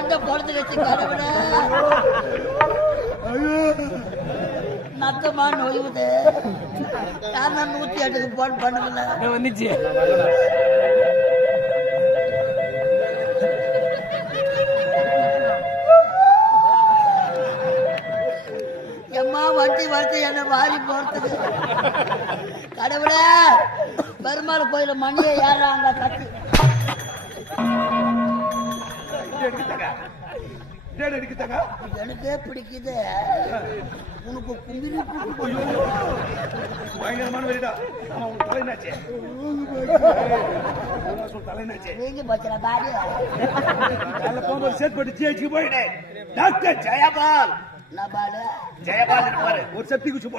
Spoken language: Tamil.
மண்டை பொழுது வச்சு கடவுள நத்தமா நோயுது. நான் 108க்கு போன் பண்ணல வந்துச்சு. எம்மா வண்டி வச்சு என்ன வாரி போறதுக்கு கடவுள பெருமாள் கோயில மணியை ஏறாங்க கத்தி எனக்கே பிடிக்குது. உனக்கு கும்பிரி பயங்கரமான வெறிடா. நீங்க போச்சுல பாரு போகும்போது சேர்த்து ஜிஹெச்சுக்கு போயிட்டேன். டாக்டர் ஜெயபால் நான் பாரு ஜெயபால் ஒரு சக்தி குச்சி